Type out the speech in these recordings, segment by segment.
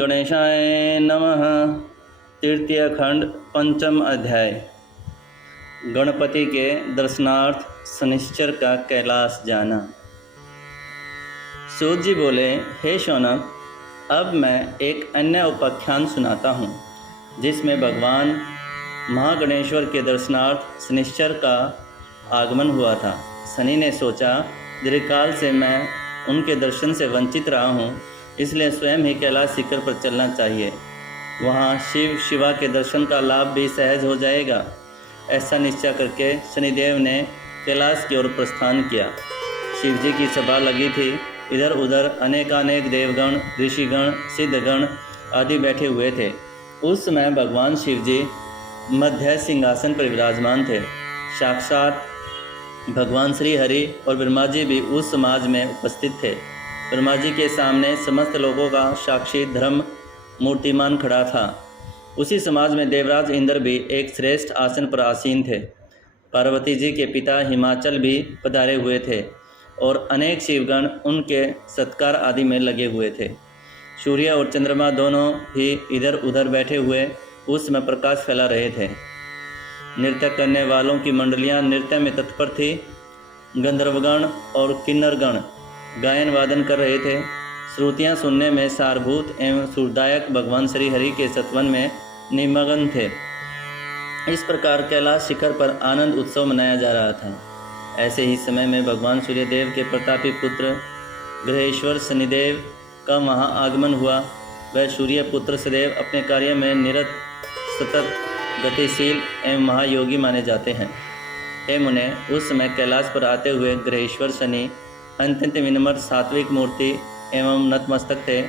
गणेशाय नमः। तृतीय खंड पंचम अध्याय। गणपति के दर्शनार्थ शनिश्चर का कैलाश जाना। सूत जी बोले, हे शौनक, अब मैं एक अन्य उपाख्यान सुनाता हूँ जिसमें भगवान महागणेश्वर के दर्शनार्थ शनिश्चर का आगमन हुआ था। शनि ने सोचा, दीर्घकाल से मैं उनके दर्शन से वंचित रहा हूँ, इसलिए स्वयं ही कैलाश शिखर पर चलना चाहिए। वहाँ शिव शिवा के दर्शन का लाभ भी सहज हो जाएगा। ऐसा निश्चय करके शनिदेव ने कैलाश की ओर प्रस्थान किया। शिव जी की सभा लगी थी। इधर उधर अनेकानेक देवगण, ऋषिगण, सिद्धगण आदि बैठे हुए थे। उस समय भगवान शिव जी मध्य सिंहासन पर विराजमान थे। साक्षात भगवान श्री हरि और ब्रह्मा जी भी उस समाज में उपस्थित थे। ब्रह्मा जी के सामने समस्त लोगों का साक्षी धर्म मूर्तिमान खड़ा था। उसी समाज में देवराज इंद्र भी एक श्रेष्ठ आसन पर आसीन थे। पार्वती जी के पिता हिमाचल भी पधारे हुए थे और अनेक शिवगण उनके सत्कार आदि में लगे हुए थे। सूर्य और चंद्रमा दोनों ही इधर उधर बैठे हुए उस समय प्रकाश फैला रहे थे। नृत्य करने वालों की मंडलियां नृत्य में तत्पर थी। गंधर्वगण और किन्नरगण गायन वादन कर रहे थे। श्रुतियाँ सुनने में सारभूत एवं सुरदायक भगवान श्री हरि के सत्वन में निमग्न थे। इस प्रकार कैलाश शिखर पर आनंद उत्सव मनाया जा रहा था। ऐसे ही समय में भगवान सूर्यदेव के प्रतापी पुत्र ग्रहेश्वर शनिदेव का वहाँ आगमन हुआ। वह सूर्य पुत्र सदैव अपने कार्य में निरत, सतत, गतिशील एवं महायोगी माने जाते हैं। हे मुने, उस समय कैलाश पर आते हुए ग्रहेश्वर शनि अत्यंत विनम्र सात्विक मूर्ति एवं नतमस्तक थे।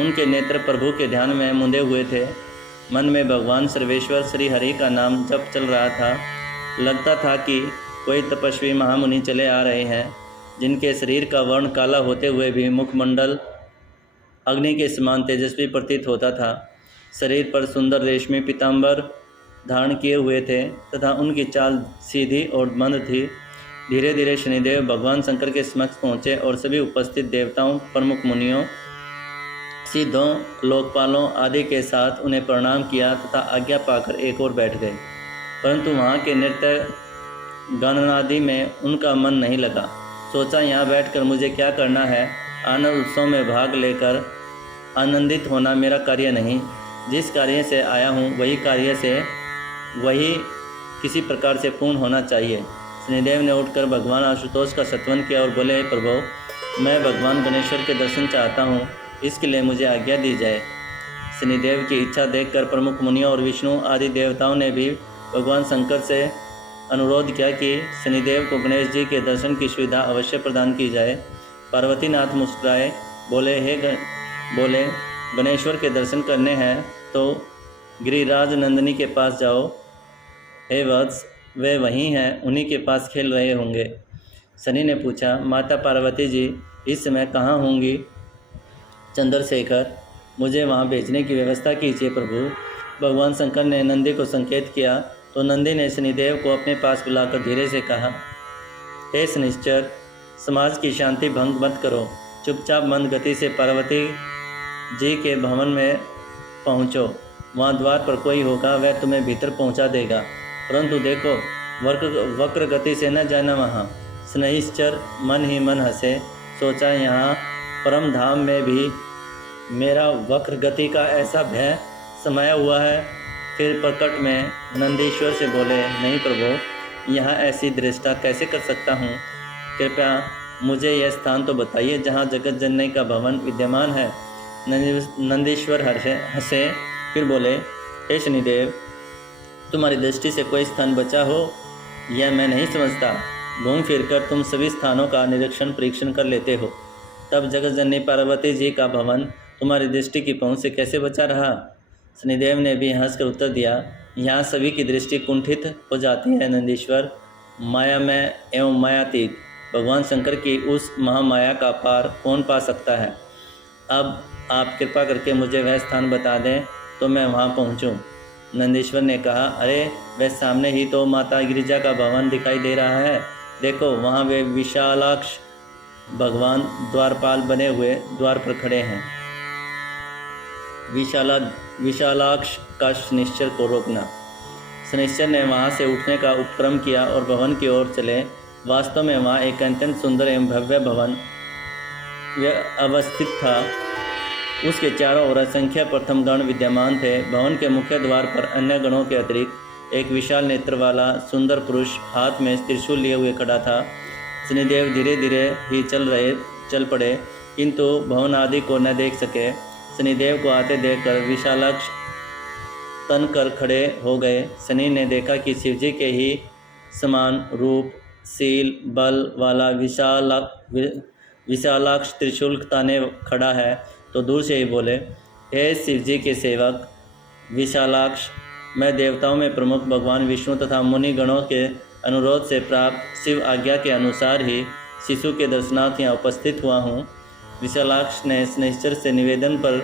उनके नेत्र प्रभु के ध्यान में मुंदे हुए थे। मन में भगवान सर्वेश्वर श्री हरि का नाम जप चल रहा था। लगता था कि कोई तपस्वी महामुनि चले आ रहे हैं, जिनके शरीर का वर्ण काला होते हुए भी मुखमंडल अग्नि के समान तेजस्वी प्रतीत होता था। शरीर पर सुंदर रेशमी पीताम्बर धारण किए हुए थे तथा उनकी चाल सीधी और मंद थी। धीरे धीरे शनिदेव भगवान शंकर के समक्ष पहुँचे और सभी उपस्थित देवताओं, प्रमुख मुनियों, सिद्धों, लोकपालों आदि के साथ उन्हें प्रणाम किया तथा आज्ञा पाकर एक ओर बैठ गए। परंतु वहाँ के नृत्य गानादि में उनका मन नहीं लगा। सोचा, यहाँ बैठकर मुझे क्या करना है। आनंद उत्सव में भाग लेकर आनंदित होना मेरा कार्य नहीं। जिस कार्य से आया हूँ वही किसी प्रकार से पूर्ण होना चाहिए। शनिदेव ने उठकर भगवान आशुतोष का सत्वन किया और बोले, प्रभु, मैं भगवान गणेश्वर के दर्शन चाहता हूँ, इसके लिए मुझे आज्ञा दी जाए। शनिदेव की इच्छा देखकर प्रमुख मुनियों और विष्णु आदि देवताओं ने भी भगवान शंकर से अनुरोध किया कि शनिदेव को गणेश जी के दर्शन की सुविधा अवश्य प्रदान की जाए। पार्वतीनाथ मुस्कुराए, बोले गणेश्वर के दर्शन करने हैं तो गिरिराज नंदिनी के पास जाओ। हे वत्स, वे वहीं हैं, उन्हीं के पास खेल रहे होंगे। शनि ने पूछा, माता पार्वती जी इस समय कहाँ होंगी? चंद्रशेखर, मुझे वहाँ भेजने की व्यवस्था कीजिए प्रभु। भगवान शंकर ने नंदी को संकेत किया तो नंदी ने शनिदेव को अपने पास बुलाकर धीरे से कहा, हे शनिश्चर, समाज की शांति भंग मत करो। चुपचाप मंद गति से पार्वती जी के भवन में पहुँचो। वहाँ द्वार पर कोई होगा, वह तुम्हें भीतर पहुँचा देगा, परंतु देखो वक्र गति से न जाना वहाँ। शनिश्चर मन ही मन हंसे। सोचा, यहाँ परम धाम में भी मेरा वक्र गति का ऐसा भय समाया हुआ है। फिर प्रकट में नंदीश्वर से बोले, नहीं प्रभु, यहाँ ऐसी दृष्टा कैसे कर सकता हूँ। कृपया मुझे यह स्थान तो बताइए जहाँ जगत जननी का भवन विद्यमान है। नंदीश्वर हंसे, फिर बोले, हे शनिदेव, तुम्हारी दृष्टि से कोई स्थान बचा हो यह मैं नहीं समझता। घूम फिरकर तुम सभी स्थानों का निरीक्षण परीक्षण कर लेते हो, तब जगत जननी पार्वती जी का भवन तुम्हारी दृष्टि की पहुँच से कैसे बचा रहा? शनिदेव ने भी हंसकर उत्तर दिया, यहाँ सभी की दृष्टि कुंठित हो जाती है नंदीश्वर। माया में एवं मायातीत भगवान शंकर की उस महामाया का पार कौन पा सकता है। अब आप कृपा करके मुझे वह स्थान बता दें तो मैं वहाँ पहुँचूँ। नंदीश्वर ने कहा, अरे वह सामने ही तो माता गिरिजा का भवन दिखाई दे रहा है। देखो, वहाँ वे विशालाक्ष भगवान द्वारपाल बने हुए द्वार पर खड़े हैं। विशाला विशालाक्ष का शनिश्चर को रोकना। शनिश्चर ने वहाँ से उठने का उपक्रम किया और भवन की ओर चले। वास्तव में वहाँ एक अत्यंत सुंदर एवं भव्य भवन अवस्थित था। उसके चारों ओर असंख्य प्रथम गण विद्यमान थे। भवन के मुख्य द्वार पर अन्य गणों के अतिरिक्त एक विशाल नेत्र वाला सुंदर पुरुष हाथ में त्रिशूल लिए हुए खड़ा था। शनिदेव धीरे धीरे ही चल पड़े, किंतु भवन आदि को न देख सके। शनिदेव को आते देखकर विशालाक्ष तन कर खड़े हो गए। शनि ने देखा कि शिवजी के ही समान रूप, शील, बल वाला विशालाक्ष त्रिशूल ताने खड़ा है, तो दूर से ही बोले, हे शिवजी के सेवक विशालाक्ष, मैं देवताओं में प्रमुख भगवान विष्णु तथा मुनि गणों के अनुरोध से प्राप्त शिव आज्ञा के अनुसार ही शिशु के दर्शनार्थ यहाँ उपस्थित हुआ हूँ। विशालाक्ष ने शनिश्चर से निवेदन पर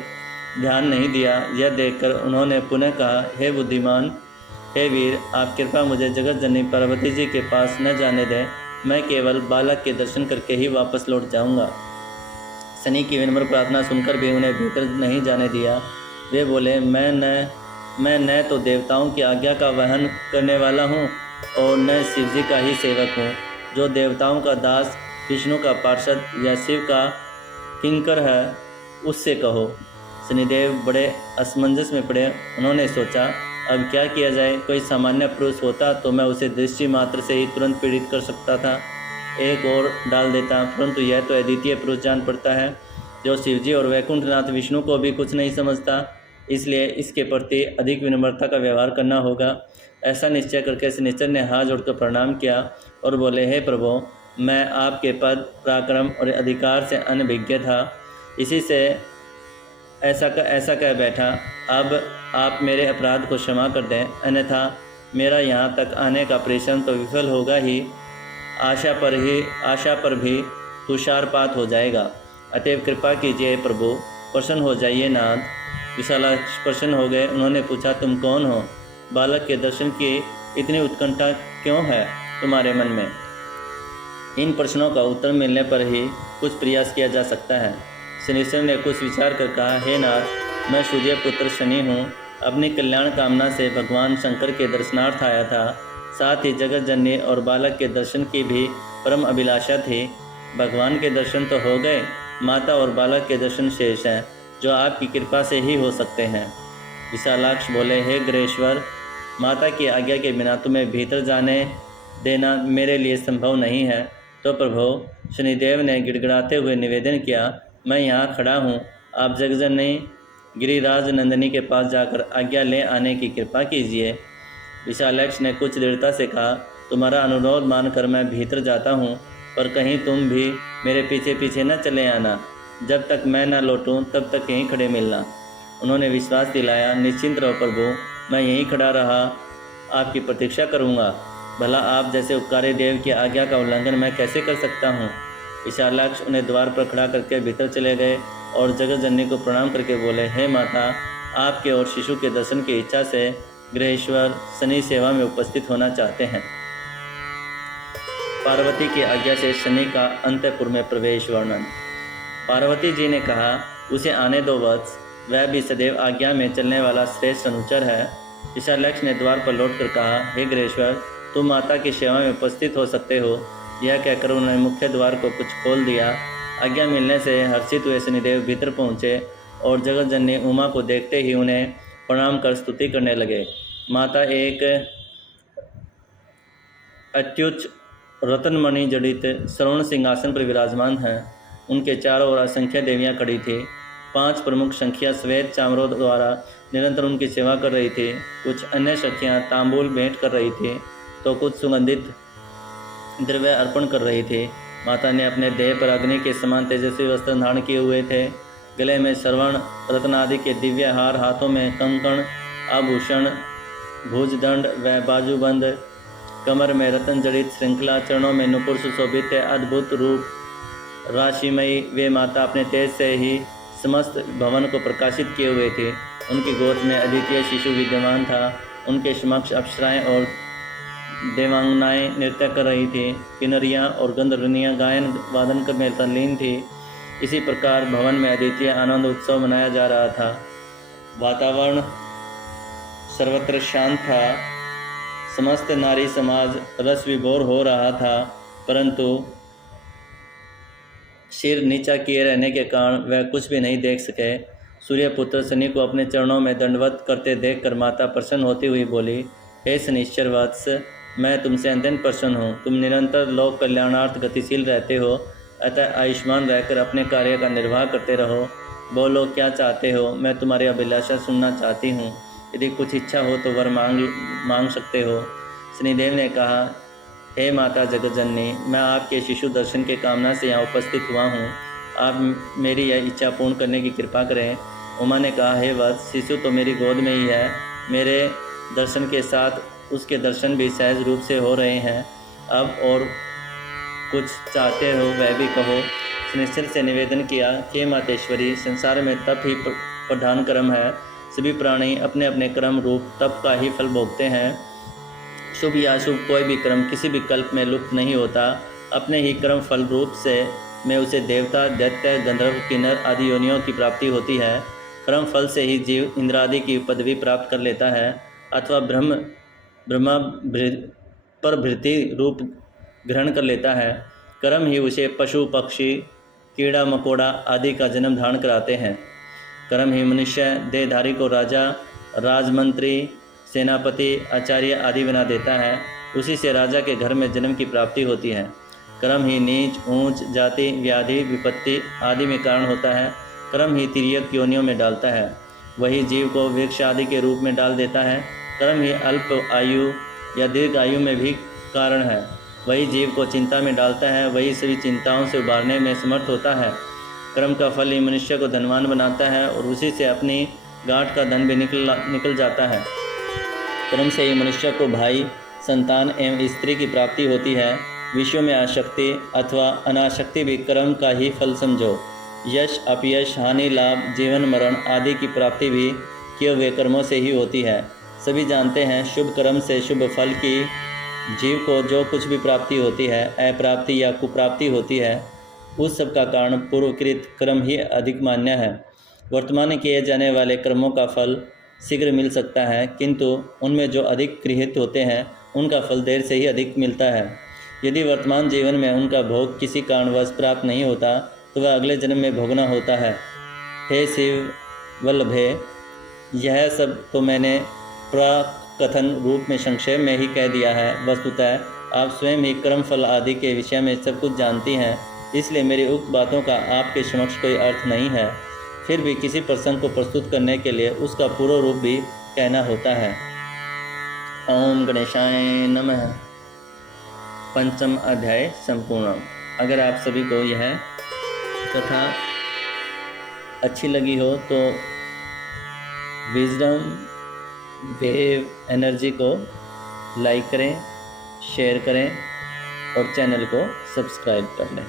ध्यान नहीं दिया। यह देखकर उन्होंने पुनः कहा, हे बुद्धिमान, हे वीर, आप कृपया मुझे जगत जननी पार्वती जी के पास न जाने दें। मैं केवल बालक के दर्शन करके ही वापस लौट जाऊंगा। शनि की विनम्र प्रार्थना सुनकर भी उन्हें भीतर नहीं जाने दिया। वे बोले, मैं न तो देवताओं की आज्ञा का वहन करने वाला हूँ और न शिवजी का ही सेवक हूँ। जो देवताओं का दास, विष्णु का पार्षद या शिव का किंकर है, उससे कहो। शनिदेव बड़े असमंजस में पड़े। उन्होंने सोचा, अब क्या किया जाए। कोई सामान्य पुरुष होता तो मैं उसे दृष्टि मात्र से ही तुरंत पीड़ित कर सकता था, एक और डाल देता, परंतु यह तो अद्वितीय पुरुष जान पड़ता है, जो शिवजी और वैकुंठनाथ विष्णु को भी कुछ नहीं समझता। इसलिए इसके प्रति अधिक विनम्रता का व्यवहार करना होगा। ऐसा निश्चय करके शनिश्चर ने हाथ जोड़कर प्रणाम किया और बोले, हे प्रभु, मैं आपके पद, पराक्रम और अधिकार से अनभिज्ञ था, इसी से ऐसा कह बैठा। अब आप मेरे अपराध को क्षमा कर दें, अन्यथा मेरा यहाँ तक आने का परिश्रम तो विफल होगा ही, आशा पर भी तुषारपात हो जाएगा। अतएव कृपा कीजिए प्रभु, प्रसन्न हो जाइए नाथ। विशालाक्ष प्रसन्न हो गए। उन्होंने पूछा, तुम कौन हो? बालक के दर्शन की इतनी उत्कंठा क्यों है तुम्हारे मन में? इन प्रश्नों का उत्तर मिलने पर ही कुछ प्रयास किया जा सकता है। शनिश्चर ने कुछ विचार कर कहा, हे नाथ, मैं सूर्य पुत्र शनि हूँ। अपनी कल्याण कामना से भगवान शंकर के दर्शनार्थ आया था। साथ ही जगत जननी और बालक के दर्शन की भी परम अभिलाषा थी। भगवान के दर्शन तो हो गए, माता और बालक के दर्शन शेष हैं, जो आपकी कृपा से ही हो सकते हैं। विशालाक्ष बोले, हे ग्रहेश्वर, माता की आज्ञा के बिना तुम्हें भीतर जाने देना मेरे लिए संभव नहीं है। तो प्रभु, शनिदेव ने गिड़गिड़ाते हुए निवेदन किया, मैं यहाँ खड़ा हूँ, आप जगजननी गिरिराज नंदिनी के पास जाकर आज्ञा ले आने की कृपा कीजिए। विशालाक्ष ने कुछ दृढ़ता से कहा, तुम्हारा अनुरोध मानकर मैं भीतर जाता हूँ, पर कहीं तुम भी मेरे पीछे पीछे न चले आना। जब तक मैं न लौटूं तब तक यहीं खड़े मिलना। उन्होंने विश्वास दिलाया, निश्चिंत रहो प्रभु, मैं यहीं खड़ा रहा आपकी प्रतीक्षा करूँगा। भला आप जैसे उपकारी देव की आज्ञा का उल्लंघन मैं कैसे कर सकता हूँ। विशालाक्ष उन्हें द्वार पर खड़ा करके भीतर चले गए और जगत जननी को प्रणाम करके बोले, हे माता, आपके और शिशु के दर्शन की इच्छा से ग्रहेश्वर शनि सेवा में उपस्थित होना चाहते हैं। पार्वती की आज्ञा से शनि का अंतःपुर में प्रवेश वर्णन। पार्वती जी ने कहा, उसे आने दो वत्स, वह भी सदैव आज्ञा में चलने वाला श्रेष्ठ अनुचर है। विशालाक्ष ने द्वार पर लौटकर कहा, हे ग्रहेश्वर, तुम माता की सेवा में उपस्थित हो सकते हो। यह कहकर उन्होंने मुख्य द्वार को कुछ खोल दिया। आज्ञा मिलने से हर्षित हुए शनिदेव भीतर पहुँचे और जगत जननी उमा को देखते ही उन्हें प्रणाम कर स्तुति करने लगे। माता एक अत्युच्च रत्नमणि जड़ित श्रवण सिंहासन पर विराजमान हैं। उनके चारों ओर असंख्य देवियां खड़ी थी। 5 प्रमुख सखियां श्वेत चामरों द्वारा निरंतर उनकी सेवा कर रही थी। कुछ अन्य सखियां तांबूल भेंट कर रही थी, तो कुछ सुगंधित द्रव्य अर्पण कर रही थी। माता ने अपने देह पर अग्नि के समान तेजस्वी वस्त्र धारण किए हुए थे। गले में श्रवण रत्न आदि के दिव्य हार, हाथों में कंकण आभूषण, भुजदंड व बाजूबंद, कमर में रत्न जड़ित श्रृंखला, चरणों में नुपुर सुशोभित अद्भुत रूप राशिमयी वे माता अपने तेज से ही समस्त भवन को प्रकाशित किए हुए थे। उनकी गोद में अद्वितीय शिशु विद्यमान था। उनके समक्ष अप्सराएं और देवांगनाएं नृत्य कर रही थी। किन्नरियां और गंधर्वनियां गायन वादन कर में तल्लीन थी। इसी प्रकार भवन में अद्वितीय आनंद उत्सव मनाया जा रहा था। वातावरण सर्वत्र शांत था। समस्त नारी समाज रस विभोर हो रहा था, परंतु सिर नीचा किए रहने के कारण वह कुछ भी नहीं देख सके। सूर्यपुत्र शनि को अपने चरणों में दंडवत करते देखकर माता प्रसन्न होती हुई बोली, हे शनिश्चर वत्स, मैं तुमसे अत्यंत प्रसन्न हूँ। तुम निरंतर लोक कल्याणार्थ गतिशील रहते हो, अतः आयुष्मान रहकर अपने कार्य का निर्वाह करते रहो। बोलो क्या चाहते हो, मैं तुम्हारी अभिलाषा सुनना चाहती हूँ। यदि कुछ इच्छा हो तो वर मांग सकते हो। शनिदेव ने कहा, हे माता जगतजननी, मैं आपके शिशु दर्शन के कामना से यहाँ उपस्थित हुआ हूँ। आप मेरी यह इच्छा पूर्ण करने की कृपा करें। उमा ने कहा, हे वत्स, शिशु तो मेरी गोद में ही है। मेरे दर्शन के साथ उसके दर्शन भी सहज रूप से हो रहे हैं। अब और कुछ चाहते हो वह भी कहो। शनिश्चर से निवेदन किया, हे मातेश्वरी, संसार में तप ही प्रधान कर्म है। सभी प्राणी अपने अपने कर्म रूप तप का ही फल भोगते हैं। शुभ या अशुभ कोई भी कर्म किसी भी कल्प में लुप्त नहीं होता। अपने ही कर्म फल रूप से में उसे देवता, दैत्य, गंधर्व, किन्नर आदि योनियों की प्राप्ति होती है। कर्म फल से ही जीव इंद्रादि की पदवी प्राप्त कर लेता है अथवा ब्रह्मा पर भृति रूप ग्रहण कर लेता है। कर्म ही उसे पशु, पक्षी, कीड़ा मकोड़ा आदि का जन्म धारण कराते हैं। कर्म ही मनुष्य देहधारी को राजा, राजमंत्री, सेनापति, आचार्य आदि बना देता है। उसी से राजा के घर में जन्म की प्राप्ति होती है। कर्म ही नीच, ऊंच, जाति, व्याधि, विपत्ति आदि में कारण होता है। कर्म ही तिर्यक योनियों में डालता है। वही जीव को वृक्ष आदि के रूप में डाल देता है। कर्म ही अल्प आयु या दीर्घ आयु में भी कारण है। वही जीव को चिंता में डालता है। वही सभी चिंताओं से उबारने में समर्थ होता है। कर्म का फल ही मनुष्य को धनवान बनाता है और उसी से अपनी गांठ का धन भी निकल जाता है। कर्म से ही मनुष्य को भाई, संतान एवं स्त्री की प्राप्ति होती है। विषयों में आसक्ति अथवा अनासक्ति भी कर्म का ही फल समझो। यश, अपयश, हानि, लाभ, जीवन मरण आदि की प्राप्ति भी किए हुए कर्मों से ही होती है। सभी जानते हैं, शुभ कर्म से शुभ फल की जीव को जो कुछ भी प्राप्ति होती है, अप्राप्ति या कुप्राप्ति होती है, उस सब का कारण पूर्वकृत कर्म ही अधिक मान्य है। वर्तमान में किए जाने वाले कर्मों का फल शीघ्र मिल सकता है, किंतु उनमें जो अधिक गृहीत होते हैं उनका फल देर से ही अधिक मिलता है। यदि वर्तमान जीवन में उनका भोग किसी कारणवश प्राप्त नहीं होता तो वह अगले जन्म में भोगना होता है। हे शिव वल्लभे, यह सब तो मैंने प्रकथन रूप में संक्षेप में ही कह दिया है। वस्तुतः आप स्वयं ही कर्म फल आदि के विषय में सब कुछ जानती हैं, इसलिए मेरी उक्त बातों का आपके समक्ष कोई अर्थ नहीं है। फिर भी किसी प्रसंग को प्रस्तुत करने के लिए उसका पूर्ण रूप भी कहना होता है। ओम गणेशाय नमः। पंचम अध्याय संपूर्ण। अगर आप सभी को यह कथा अच्छी लगी हो तो विजडम वेव एनर्जी को लाइक करें, शेयर करें और चैनल को सब्सक्राइब कर लें।